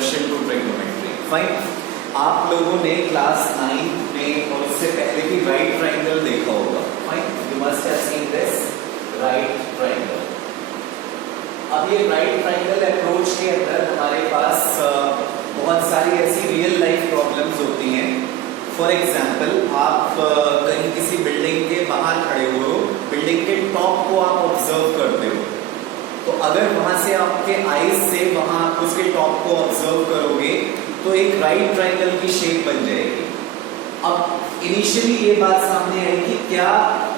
Introduction to trigonometry. Fine, आप लोगों ने क्लास 9 में और उससे पहले भी राइट ट्राइंगल देखा होगा। Fine, you must have seen this right triangle. अब ये राइट ट्राइंगल अप्रोच के अंदर हमारे पास बहुत सारी ऐसी रियल लाइफ प्रॉब्लम्स होती हैं। फॉर एग्जाम्पल, आप कहीं किसी बिल्डिंग के बाहर खड़े हुए हो, बिल्डिंग के टॉप को आप ऑब्जर्व करते हो, तो अगर वहां से आपके आईज से वहां उसके टॉप को ऑब्जर्व करोगे तो एक राइट ट्राइंगल की शेप बन जाएगी। अब इनिशियली ये बात सामने आई कि क्या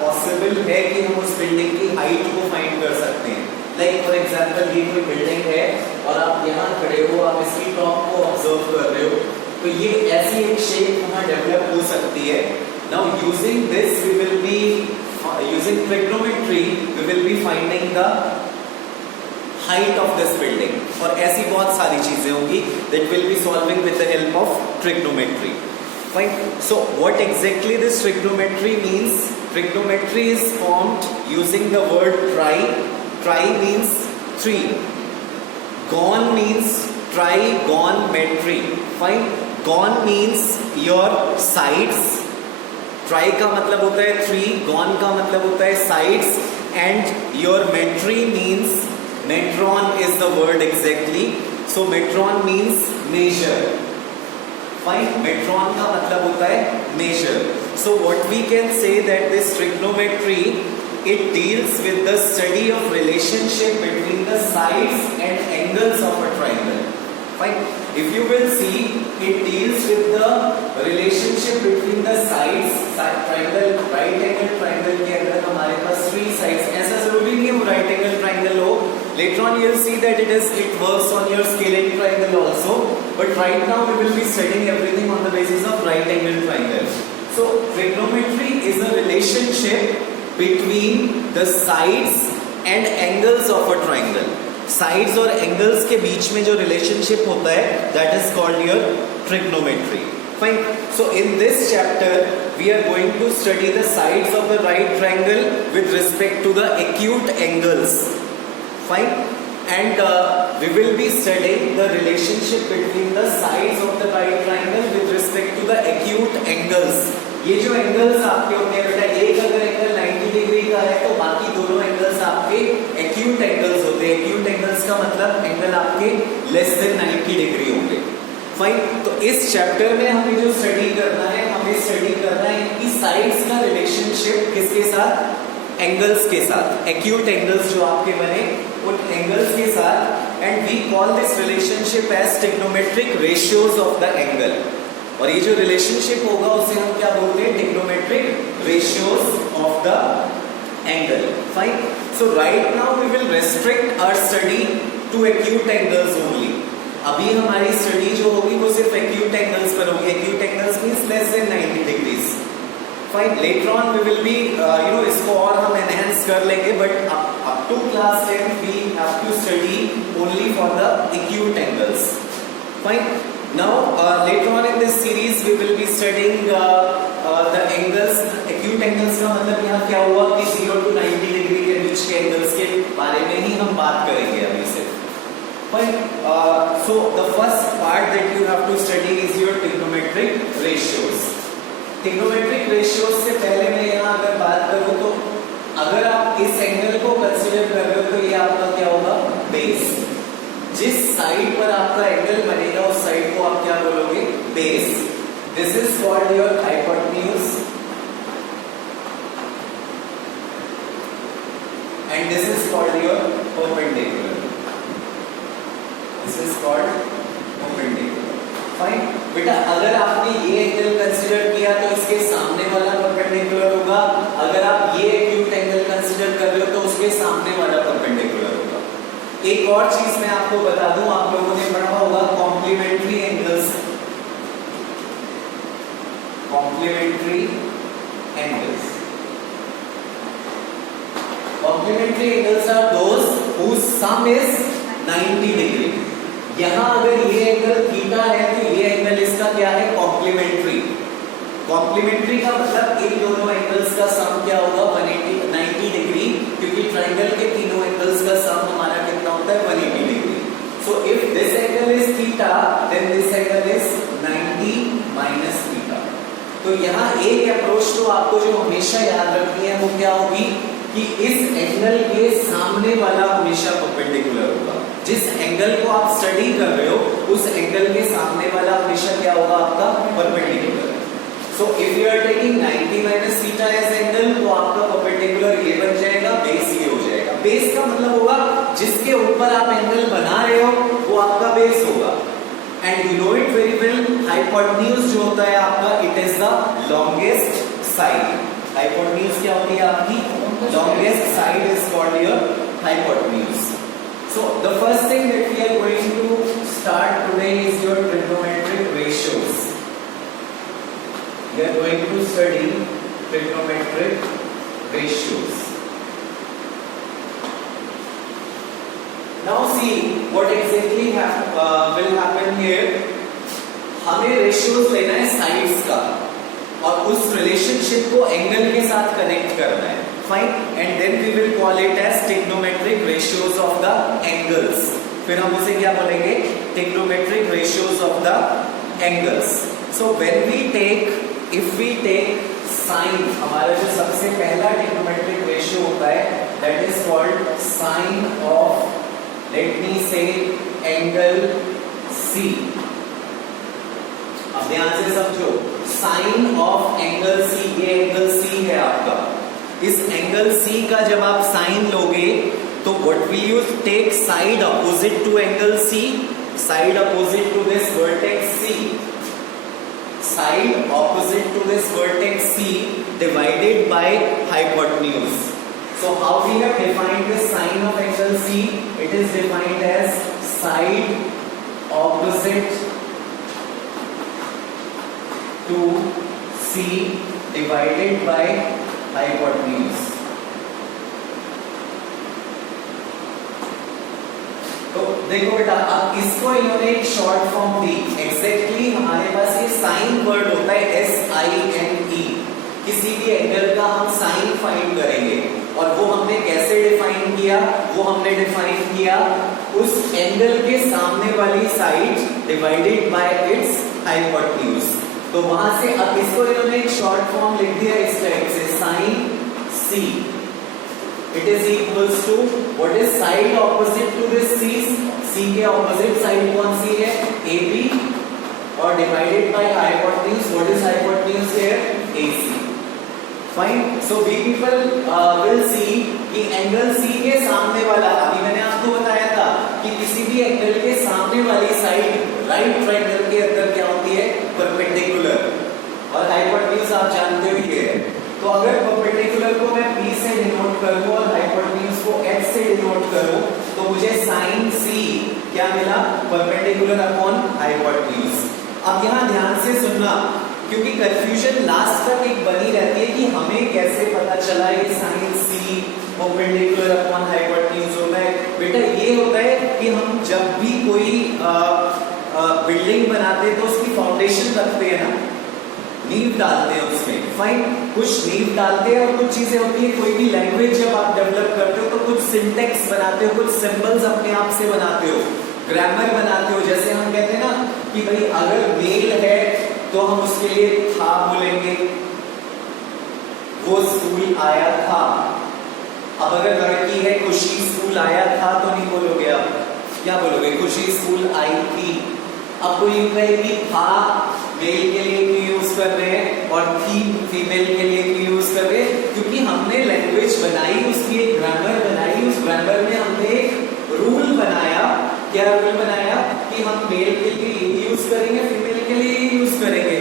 पॉसिबल है कि हम उस बिल्डिंग की हाइट को फाइंड कर सकते हैं। लाइक फॉर एग्जाम्पल, ये कोई बिल्डिंग है और आप यहाँ खड़े हो, आप इसकी टॉप को ऑब्जर्व कर रहे हो, तो ये ऐसी एक शेप वहां डेवलप हो सकती है। Now using this we will be using trigonometry we will be finding the height of this building, और ऐसी बहुत सारी चीजें होंगी that will be solving with the help of trigonometry. Fine, so what exactly this trigonometry means? Trigonometry is formed using the word tri. Tri means three. Gon means trigonometry. Fine. Gon means your sides. Tri का मतलब होता है three. Gon का मतलब होता है sides. And your metry means, metron is the word exactly. So metron means measure. Fine. Metron का मतलब होता है measure. So what we can say that this trigonometry, it deals with the study of relationship between the sides and angles of a triangle. Fine. If you will see, it deals with the relationship between the sides. Triangle, right angle triangle के अंदर हमारे पास 3 sides. ऐसा जरूरी नहीं है वो right angle triangle हो. Later on you'll see that it works on your scalene triangle also. But right now we will be studying everything on the basis of right angle triangle. So trigonometry is a relationship between the sides and angles of a triangle. Sides और angles के बीच में जो relationship होता है, that is called your trigonometry. Fine. So in this chapter we are going to study the sides of the right triangle with respect to the acute angles. Fine. And we will be studying the relationship between the sides of the right triangle with respect to the acute angles. ये जो angles आपके होते हैं बेटा, एक अगर angle 90 degree का है तो बाकी दोनों एंगल्स आपके एक्यूट एंगल्स होते हैं। एक्यूट एंगल्स का मतलब एंगल आपके लेस देन 90 डिग्री होंगे। फाइन, तो इस चैप्टर में हमें जो स्टडी करना है, हमें स्टडी करना है इनकी साइड्स का रिलेशनशिप किसके साथ? एंगल्स के साथ। एक्यूट एंगल्स जो आपके बने उन एंगल्स के साथ, and we call this relationship as trigonometric ratios of the angle. और ये जो रिलेशनशिप होगा उसे हम क्या बोलते हैं? Trigonometric ratios of the angle. Fine, so right now we will restrict our study to acute angles only. अभी हमारी स्टडी जो होगी वो सिर्फ एक्यूट एंगल्स पर होगी। Acute angles means less than 90 degrees. Fine, later on we will be इसको और हम एनहेंस कर लेंगे, but up to class 10 we have to study only for the acute angles. Fine, now later on in this series we will be studying the angles. acute angles का मतलब यहाँ क्या हुआ कि 0 to 90 डिग्री के बीच के एंगल्स के बारे में ही हम बात करेंगे अभी से। Fine. So the first part that you have to study is your trigonometric ratios. trigonometric ratios से पहले मैं यहाँ अगर बात करूँ तो अगर आप इस एंगल को कंसिडर कर रहे हो तो ये आपका क्या होगा? बेस। जिस साइड पर आपका एंगल बनेगा उस साइड को आप क्या बोलोगे? Base. This is called your hypotenuse and this is called your perpendicular. This is called perpendicular. Fine बेटा, अगर आपने ये एंगल कंसीडर किया तो इसके सामने वाला परपेंडिकुलर होगा। अगर आप ये एक्यूट एंगल कंसीडर कर रहे हो तो उसके सामने वाला परपेंडिकुलर होगा। एक और चीज मैं आपको बता दूं, आप लोगों ने पढ़ा होगा complementary angles. Complementary angles, complementary angles are those whose sum is 90 degree. यहां अगर ये एंगल थीटा है तो ये एंगल इसका क्या है? कॉम्प्लीमेंट्री। कॉम्प्लीमेंट्री का मतलब इन दोनों एंगल्स का सम क्या होगा? 90 डिग्री, क्योंकि ट्राइंगल के तीनों एंगल्स का सम हमारा कितना होता है? 180 degree. So if this angle is theta तो यहाँ एक अप्रोच तो आपको जो हमेशा याद रखनी है वो क्या होगी कि इस एंगल के सामने वाला हमेशा परपेंडिकुलर होगा। जिस एंगल को आप स्टडी कर रहे हो उस एंगल के सामने वाला हमेशा क्या होगा आपका perpendicular. So if you are taking 90 minus theta as angle तो आपका परपेंडिकुलर ये बन जाएगा, बेस ये हो जाएगा। बेस का मतलब होगा जिसके ऊपर आप एंगल बना रहे हो वो आपका बेस होगा। And you know it very well, hypotenuse जो होता है आपका, it is the longest side. Hypotenuse क्या होती है आपकी? longest side is called your hypotenuse. So the first thing that we are going to start today is your trigonometric ratios. We are going to study trigonometric ratios. Now see what exactly will happen here. हमें ratios लेना है sides का और उस relationship को angle के साथ connect करना है। Fine, and then we will call it as trigonometric ratios of the angles. फिर हम उसे क्या बोलेंगे? Trigonometric ratios of the angles. So when we take, if we take sine, हमारा जो सबसे पहला trigonometric ratio होता है, that is called sine of, let me say, angle C. अब ध्यान से समझो, sine of angle C, ये angle C है आपका। इस एंगल C का जब आप साइन लोगे तो what will you take? Side opposite to angle C, side opposite to this vertex C, side opposite to this vertex C divided by hypotenuse. So how we have defined the sine of angle C? It is defined as side opposite to C divided by hypotenuse. तो देखो बेटा, अब इसको इन्होंने एक short form दी। Exactly हमारे पास ये sign word होता है SINE। किसी भी एंगल का हम साइन फाइंड करेंगे और वो हमने कैसे डिफाइन किया? वो हमने डिफाइन किया उस एंगल के सामने वाली side divided by it's hypotenuse. तो वहां से अब इसको इन्होंने एक शॉर्ट फॉर्म लिख दिया इस टाइप से, sine C it is equals to what is side opposite to this C के ऑपोजिट साइड कौन सी है? AB और divided by hypotenuse. What is hypotenuse here? AC। Fine. So we people will see कि angle C के सामने वाला, अभी मैंने आपको बताया था कि किसी भी एंगल के सामने वाली साइड राइट ट्रायंगल के अंदर क्या होती है? परपेंडिकुलर। और हाइपोटेन्यूज आप जानते ही है। तो अगर परपेंडिकुलर को मैं P से डिनोट करूं और हाइपोटेन्यूज को H से डिनोट करूं तो मुझे साइन C क्या मिला? Perpendicular upon hypotenuse. अब यहां ध्यान से सुनना क्योंकि कंफ्यूजन लास्ट तक एक बनी रहती है कि हमें कैसे पता चला ये sine C perpendicular upon hypotenuse होता है। बेटा ये होता है कि हम जब भी कोई बिल्डिंग बनाते हैं तो उसकी फाउंडेशन रखते हैं ना, नींव डालते हैं उसमें। फाइन, कुछ नींव डालते हैं और कुछ चीजें होती है, कोई भी लैंग्वेज जब आप डेवलप करते हो तो कुछ सिंटेक्स बनाते हो, कुछ सिंबल्स अपने आप से बनाते हो, ग्रामर बनाते हो। जैसे हम कहते हैं ना कि भाई अगर मेल है तो हम उसके लिए था बोलेंगे, वो स्कूल आया था। अब अगर लड़की है, खुशी स्कूल आया था तो नहीं बोलोगे, आप क्या बोलोगे? खुशी स्कूल आई थी। अब कोई यूं कहे कि था मेल के लिए क्यों यूज कर रहे हैं और थी फीमेल के लिए क्यों यूज कर रहे हैं? क्योंकि हमने लैंग्वेज बनाई, उसकी एक ग्रामर बनाई, उस ग्रामर में हमने एक रूल बनाया। क्या रूल बनाया? कि हम मेल के लिए ये यूज करेंगे, फीमेल के लिए ये यूज करेंगे।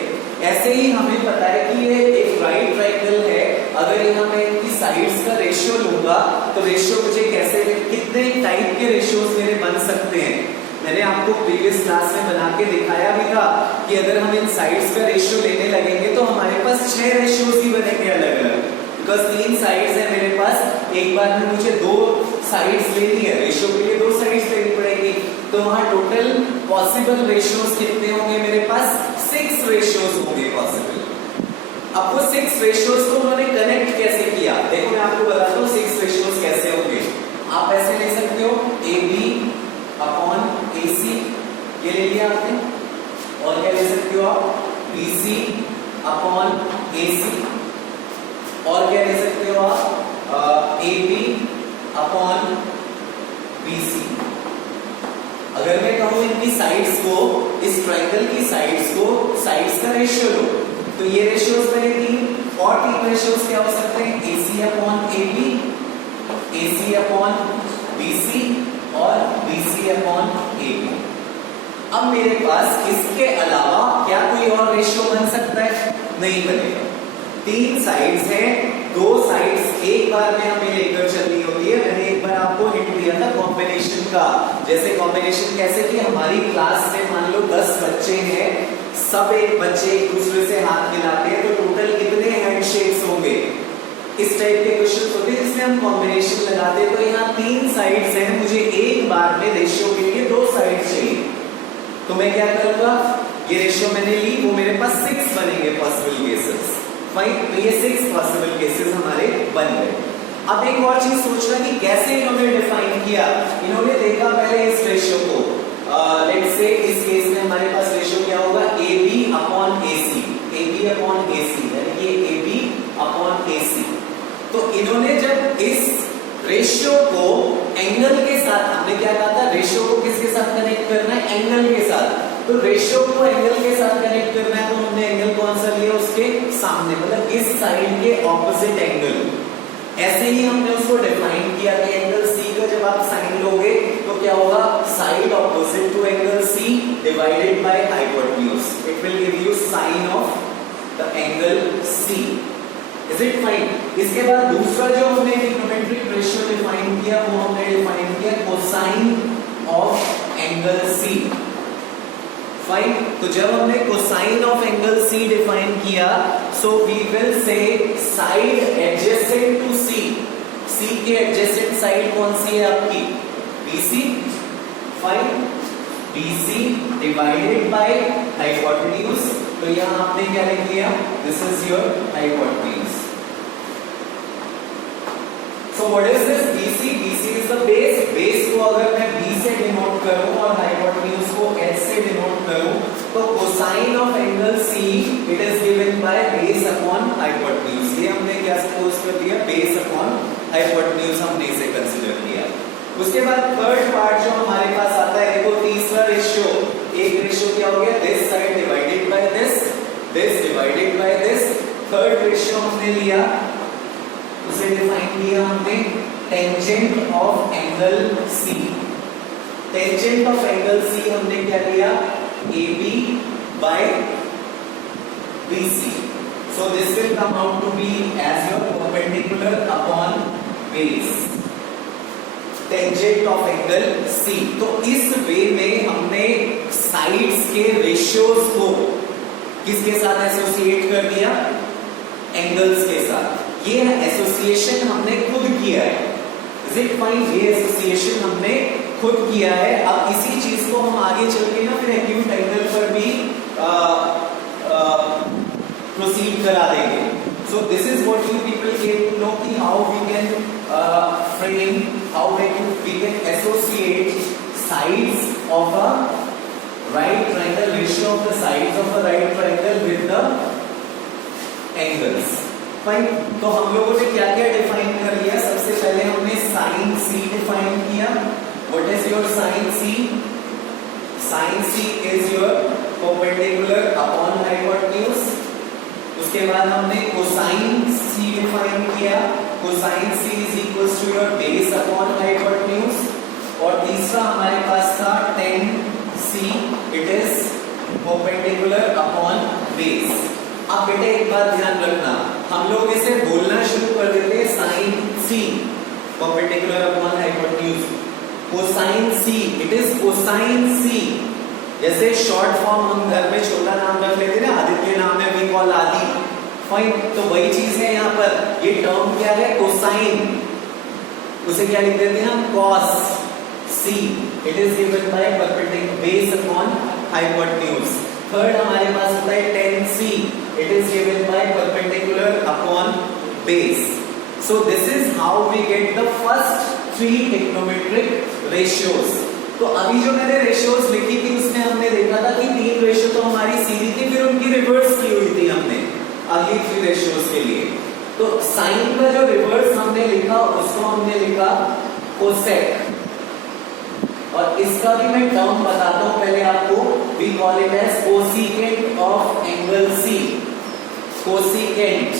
ऐसे ही हमें पता है कि ये एक राइट ट्रायंगल है। अगर यहाँ मैं इनकी साइड्स का रेशियो लूंगा तो रेशियो मुझे कैसे, कितने टाइप के रेशियोज मेरे बन सकते हैं? मैंने आपको प्रीवियस क्लास में बना के दिखाया भी था कि अगर हम इन साइड्स का रेशियो लेने लगेंगे तो हमारे पास 6 रेशियोज ही बनेंगे अलग अलग, बिकॉज 3 साइड्स है मेरे पास। एक बार में मुझे 2 साइड्स लेनी है, रेशियो के लिए 2 साइड्स लेनी पड़ेगी। तो वहां टोटल पॉसिबल रेशियोज कितने होंगे मेरे पास? 6 रेशियोज होंगे पॉसिबल। अब वो 6 रेशियोज को उन्होंने कनेक्ट कैसे किया? देखो मैं आपको बताता हूँ 6 रेशियोज कैसे होंगे। आप ऐसे ले सकते हो AB अपॉन AC, ये ले लिया आपने। और क्या ले सकते हो आप? BC upon upon BC। अगर मैं कहूं इनकी साइड्स को, इस ट्रायंगल की साइड्स को, साइड्स का रेशियो लो, तो ये रेशियोज बने तीन, और तीन रेशियोज क्या हो सकते हैं? AC upon AB, AC upon BC और BC अपॉन AB। अब मेरे पास इसके अलावा क्या कोई और रेशियो बन सकता है? नहीं बनेगा। तीन साइड्स हैं, दो साइड्स एक बार में हमें लेकर चलनी होती है। मैंने एक बार आपको हिंट दिया था कॉम्बिनेशन का। जैसे कॉम्बिनेशन कैसे कि हमारी क्लास में मान लो 10 बच्चे हैं, सब एक बच्चे एक दूसरे से हाथ मिलाते हैं, तो टोटल कितने हैंडशेक्स होंगे? इस टाइप के क्वेश्चन होते हैं जिसमें हम कॉम्बिनेशन लगाते हैं। तो यहाँ तीन साइड्स हैं, मुझे एक बार में रेशियो के लिए दो साइड चाहिए, तो मैं क्या करूंगा? ये रेशियो मैंने ली, वो मेरे पास 6 बनेंगे पॉसिबल केसेस। फाइन, तो ये 6 पॉसिबल केसेस हमारे बन गए। अब एक और चीज सोचना कि कैसे इन्होंने डिफाइन किया। इन्होंने देखा पहले इस रेशियो को, लेट्स से इस केस में हमारे पास रेशियो क्या होगा? AB upon AC, AB upon AC, यानी कि AB अपॉन AC। तो इन्होंने जब इस रेशियो को एंगल के साथ, हमने क्या कहा था? रेशियो को किसके साथ कनेक्ट करना है? एंगल के साथ। तो रेशियो को एंगल के साथ कनेक्ट करना है, तो हमने एंगल कौन सा लिया? उसके सामने, मतलब इस साइड के ऑपोजिट एंगल। ऐसे ही हमने उसको डिफाइन किया कि एंगल C का जब आप साइन लोगे तो क्या होगा? Side opposite to angle C divided by hypotenuse, it will give you sine of the angle C। Is it fine? इसके बाद दूसरा जो हमने ट्रिग्नोमेट्रिक रेशियो डिफाइन किया, वो हमने डिफाइन किया cosine of angle C। Fine, तो जब हमने cosine of angle C define किया, so we will say side adjacent to C के एडजेसेंट साइड कौन सी है आपकी? BC। Fine, BC divided by hypotenuse, तो यहां आपने क्या लिख लिया? This is your hypotenuse. So what is this? BC? BC is the base. Base को अगर मैं B से डिनोट करूं और हाइपोटेन्यूज को H से डिनोट करूं, तो cosine of angle C it is given by base upon hypotenuse. ये हमने क्या सपोज कर दिया? बेस अपॉन हाइपोटेन्यूज हमने इसे कंसीडर किया। उसके बाद थर्ड पार्ट जो हमारे पास आता है, देखो तीसरा रेशियो, एक रेशियो क्या हो गया? This side divided by this divided by this. Third ratio हमने लिया, उसे डिफाइन किया हमने tangent of angle C। Tangent of angle C हमने क्या लिया? AB by BC। So this will come out to be as your perpendicular upon base, tangent of angle C। तो इस वे में हमने साइड्स के रेशियोज को किसके साथ एसोसिएट कर दिया? एंगल्स के साथ। ये एसोसिएशन हमने खुद किया है। Is it fine? ये एसोसिएशन हमने खुद किया है। अब इसी चीज को हम आगे चल के ना फिर एक्यूट एंगल पर भी प्रोसीड करा देंगे। So this is what you people came to know कि how we can frame, how we can associate sides of a right triangle, ratio of the sides of a right triangle with the angles. Fine, तो हम लोगों ने क्या क्या define कर लिया? सबसे पहले हमने साइन C डिफाइन किया। What is your sine C? Sine C is your perpendicular upon hypotenuse. उसके बाद हमने कोसाइन C डिफाइन किया। Cosine C is equals to your base upon hypotenuse. और तीसरा हमारे पास था tan C, it is perpendicular upon base. अब बेटे एक बात ध्यान रखना, हम लोग इसे बोलना शुरू कर देते हैं sine C perpendicular upon hypotenuse. Cosine C, it is cosine C। जैसे शॉर्ट फॉर्म हम घर में छोटा नाम रख लेते हैं ना, आदित्य नाम है, वी कॉल आदि। फाइन, तो वही चीज है यहाँ पर। ये टर्म क्या है? कोसाइन, उसे क्या लिख देते हैं हम? cos C, it is given by perpendicular base upon hypotenuse. Third हमारे पास होता है tan C, it is given by perpendicular upon base. So this is how we get the first three trigonometric ratios. तो अभी जो मैंने ratios लिखी थी उसमें हमने देखा था कि तीन रेशियो तो हमारी सीधी थी, फिर उनकी रिवर्स की हुई थी हमने अगली 3 रेशियोज के लिए। तो साइन का जो रिवर्स हमने लिखा उसको हमने लिखा कोसेक। और इसका भी मैं टर्म बताता हूं पहले आपको। We call it as cosecant of angle C. Cosecant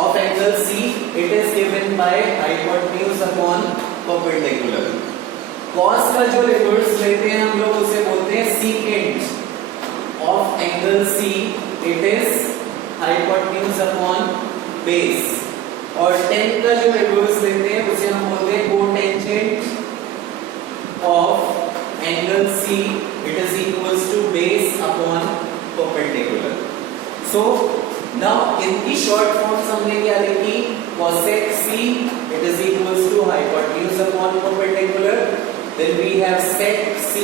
of angle C, it is given by hypotenuse upon perpendicular. Cos का जो रिवर्स लेते हैं हम लोग उसे बोलते हैं secant of angle C, it is hypotenuse upon base. और tan का जो रिवर्स लेते हैं उसे हम बोलते हैं cotangent of angle C, it is equals to base upon perpendicular. So now in the short form हमने क्या लिखी? cosec C it is equals to hypotenuse upon perpendicular. Then we have sec C.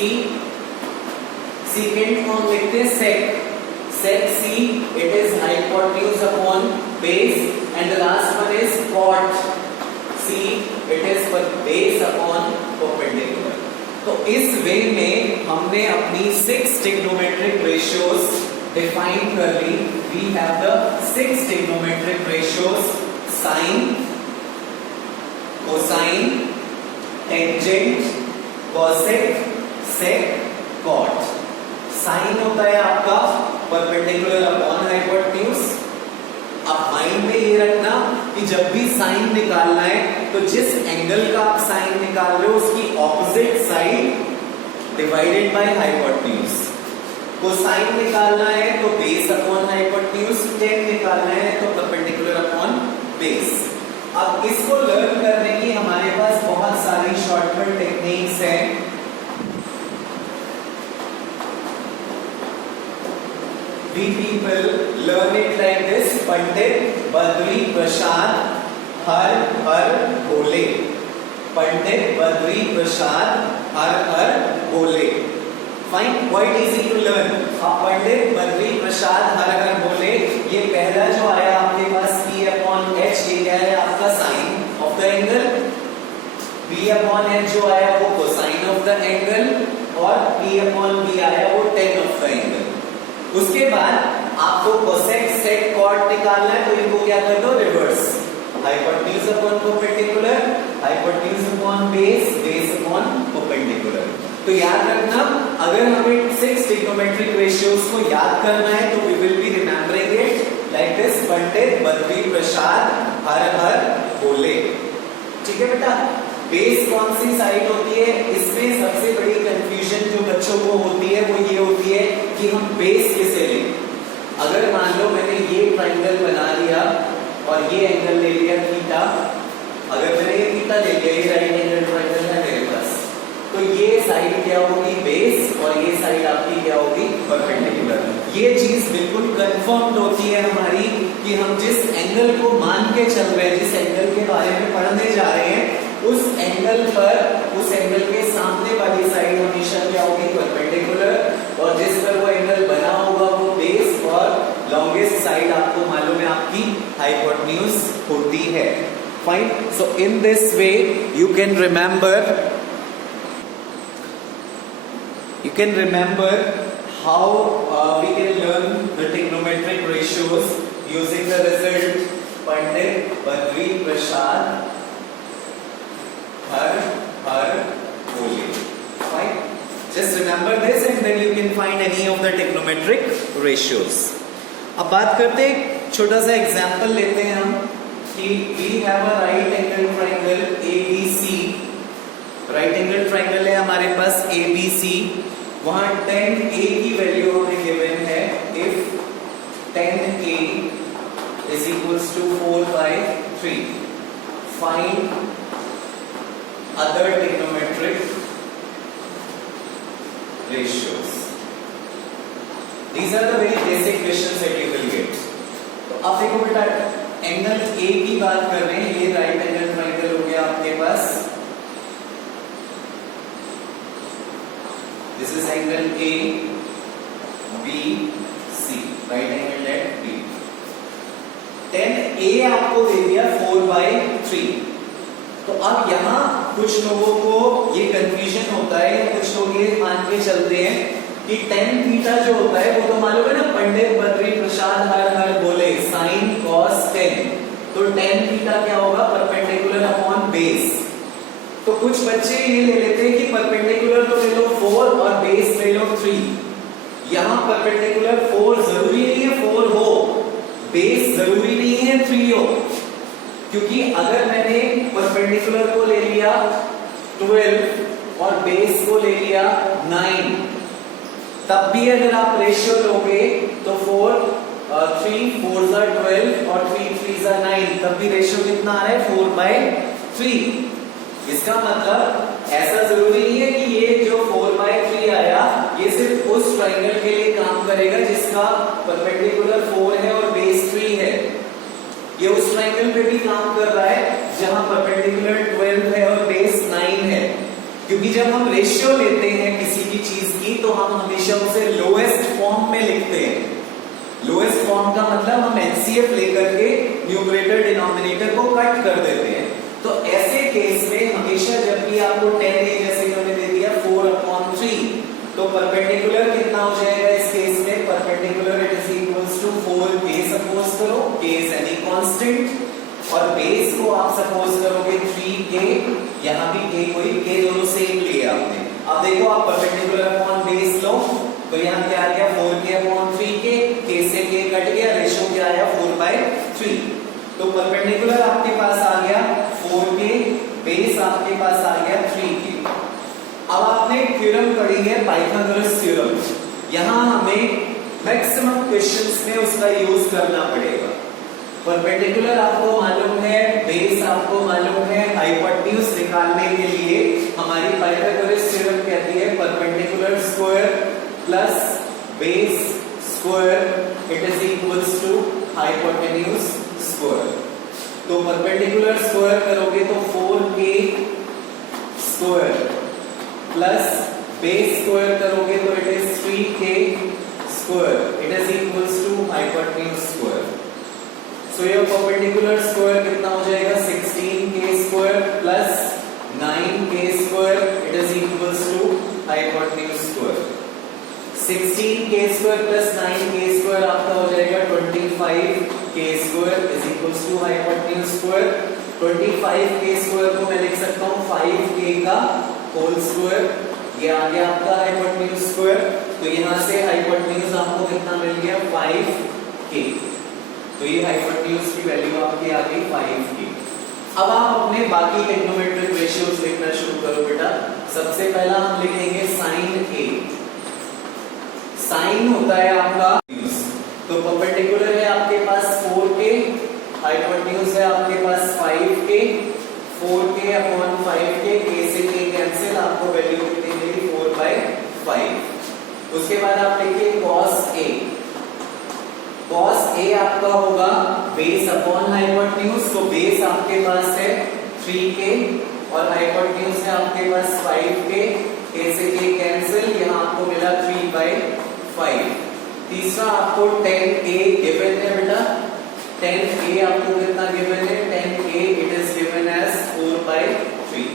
secant form लिखते हैं sec. sec C it is hypotenuse upon base, and the last one is cot C it is base upon perpendicular. तो इस वे में हमने अपनी 6 trigonometric ratios define कर ली. We have the 6 trigonometric ratios: sine, cosine, tangent, cosec, sec, cot. Sine होता है आपका perpendicular upon hypotenuse. अब माइंड में ये रखना कि जब भी साइन निकालना है तो जिस एंगल का आप साइन निकाल रहे हो उसकी opposite side divided by hypotenuse. Cosine निकालना है तो बेस अपॉन हाइपोटेन्यूज, टेन निकालना है तो परपेंडिकुलर अपॉन बेस. अब इसको लर्न करने की हमारे पास बहुत सारी शॉर्टकट टेक्निक्स हैं. We people learn it like this: Pandit, Badri, Prasad, हर हर बोले. पंडित, बद्री, प्रसाद, हर हर बोले. Fine, quite easy to learn. आप पंडित, बद्री, प्रसाद, हर हर बोले, ये पहला जो आया आपके पास P अपॉन H, ये क्या है आपका sine of the angle. B अपॉन H जो आया वो कोसाइन ऑफ द एंगल, और P अपॉन B आया वो टेन ऑफ द एंगल. उसके बाद आपको कोसेक, सेक, कॉट निकालना है तो इनको क्या कर दो, reverse. Hypotenuse upon perpendicular, hypotenuse upon base, base upon perpendicular. तो याद रखना, अगर हमें 6 ट्रिग्नोमेट्रिक रेशियोज को याद करना है तो we will be remembering it like this: Pandit, Badri, Prasad, हर हर बोले. ठीक है बेटा. बेस कौन सी साइड होती है? इसमें सबसे बड़ी कंफ्यूजन जो बच्चों को होती है वो ये होती है कि हम बेस किसे लें. अगर मान लो मैंने ये ट्राइंगल बना लिया और ये एंगल ले लिया थीटा. अगर मैंने ये थीटा ले लिया, ये राइट एंगल ट्राइंगल है मेरे पास, तो ये साइड क्या होगी, बेस, और ये साइड आपकी क्या होगी, परपेंडिकुलर. ये चीज बिल्कुल कंफर्म्ड होती है हमारी कि हम जिस एंगल को मान के चल रहे हैं, जिस एंगल के बारे में पढ़ने जा रहे हैं, उस एंगल पर, उस एंगल के सामने वाली साइड हमेशा क्या होगी, परपेंडिकुलर, और जिस पर वो एंगल बना होगा वो बेस, और लॉन्गेस्ट साइड आपको मालूम है आपकी हाइपोटेन्यूज होती है. Fine. So in this way you can remember how we can learn the trigonometric ratios using the result Pandit, Badri, Prasad, Har, Bole. Fine. Just remember this and then you can find any of the trigonometric ratios. अब बात करते हैं, छोटा सा example लेते हैं हम कि we have a right angle triangle ABC. Right angle triangle है हमारे पास ABC. वहां tan A की वैल्यू हमें गिवन है. If tan A is equals to 4/3, find other trigonometric ratios. These are the very basic questions that you will get. तो आप देखो बेटा, एंगल A की बात कर रहे हैं, ये राइट एंगल ट्राइंगल हो गया आपके पास. This is angle A, B, C, right angle at B. tan A आपको दे दिया 4/3. तो अब यहाँ कुछ लोगों को ये कंफ्यूजन होता है, कुछ लोग ये मान के चलते हैं कि tan थीटा जो होता है वो तो मालूम है ना, पंडित, बद्री, प्रसाद, हर हर बोले, साइन, कॉस, tan. तो tan थीटा क्या होगा, परपेंडिकुलर अपॉन बेस. कुछ बच्चे ये ले लेते हैं कि परपेंडिकुलर तो ले लो 4 और बेस ले लो 3। यहां परपेंडिकुलर 4 जरूरी नहीं है 4 हो, बेस जरूरी नहीं है 3 हो, क्योंकि अगर मैंने परपेंडिकुलर को ले लिया 12 और बेस को ले लिया 9, तब भी अगर आप रेशियो लोगे तो 3 4 12 और 3 3 9, तब भी रेशियो कितना आ रहा है 4/3। इसका मतलब ऐसा जरूरी नहीं है कि ये जो 4/3 आया ये सिर्फ उस ट्राइंगल के लिए काम करेगा जिसका परपेंडिकुलर 4 है और बेस 3 है। ये उस ट्राइंगल पे भी काम कर रहा है जहां परपेंडिकुलर 12 है और बेस 9 है, क्योंकि जब हम रेशियो लेते हैं किसी भी चीज की तो हम हमेशा उसे लोएस्ट फॉर्म में लिखते हैं। लोएस्ट फॉर्म का मतलब हम एचसीएफ लेकर के न्यूमरेटर डिनोमिनेटर को कट कर देते हैं। तो ऐसे केस में हमेशा जब भी आपको 10 जैसे मैंने दे दिया 4/3, तो परपेंडिकुलर कितना हो जाएगा इस केस में? Perpendicular it is equals to 4k suppose करो, k इज एनी कांस्टेंट, और बेस को आप सपोज करोगे 3k, यहां भी k कोई k दोनों सेम लिए आपने। अब देखो आप परपेंडिकुलर अपॉन बेस लो तो यहां क्या आ गया 4k/3k, k से k कट गया, रेशियो क्या आया 4/3। तो परपेंडिकुलर आपके पास आ गया 4k, बेस आपके पास आ गया 3k। अब आपने थ्योरम पढ़ी है पाइथागोरस थ्योरम, यहां हमें मैक्सिमम क्वेश्चंस में उसका यूज करना पड़ेगा। परपेंडिकुलर आपको मालूम है, बेस आपको मालूम है, हाइपोटेन्यूज निकालने के लिए हमारी पाइथागोरस थ्योरम कहती है perpendicular square plus base square it is equals to hypotenuse square. तो परपेंडिकुलर स्क्वायर करोगे तो 4k square plus base square करोगे तो it is 3k square it is equals to hypotenuse square. So ये perpendicular square कितना हो जाएगा 16k square plus 9k square it is equals to hypotenuse square. 16k square plus 9k square आपका हो जाएगा 25k square is equals to hypotenuse square. 25k square को मैं लिख सकता हूँ 5k का होल स्क्वायर, ये आ गया आपका हाइपोटेन्यूज स्क्वायर। तो यहां से हाइपोटेन्यूज आपको कितना मिल गया 5k, तो ये हाइपोटेन्यूज की वैल्यू आपकी आ गई 5k। अब आप अपने बाकी ट्रिग्नोमेट्रिक रेशियोज लिखना शुरू करो बेटा। सबसे पहला हम लिखेंगे sin a। साइन होता है आपका, तो परपेंडिकुलर है आपके पास 4k, हाइपोटेन्यूज है आपके पास 5k, 4k/5k, k से k कैंसिल, आपको वैल्यू कितनी मिली 4/5। उसके बाद आप लिखिए cos a। cos a आपका होगा बेस अपॉन हाइपोटेन्यूज, तो बेस आपके पास है 3k और हाइपोटेन्यूज है आपके पास 5k, k से k कैंसिल, यहां आपको मिला 3/5। तीसरा आपको 10a गिवन है बेटा, 10a आपको कितना गिवन है 10a it is given as 4/3।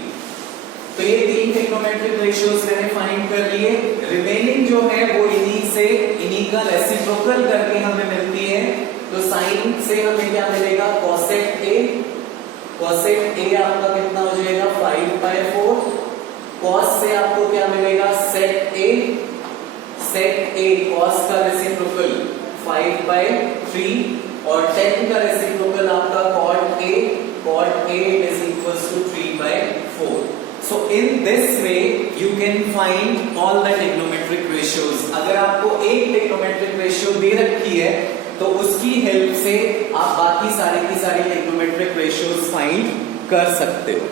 तो ये तीन ट्रिग्नोमेट्रिक रेशियोज मैंने फाइंड कर लिए। रिमेनिंग जो है वो इन्हीं का रेसिप्रोकल करके हमें मिलती है। तो साइन से हमें क्या मिलेगा cosec a, cosec a आपका कितना हो जाएगा 5/4। cos से आपको क्या मिलेगा sec a, sec a cos का रेसिप्रोकल 5/3 और tan का रेसिप्रोकल आपका cot a, cot a is equals to 3/4। So in this way you can find all the trigonometric ratios। अगर आपको एक trigonometric ratio दे रखी है तो उसकी हेल्प से आप बाकी सारी की सारी trigonometric ratios फाइंड कर सकते हो।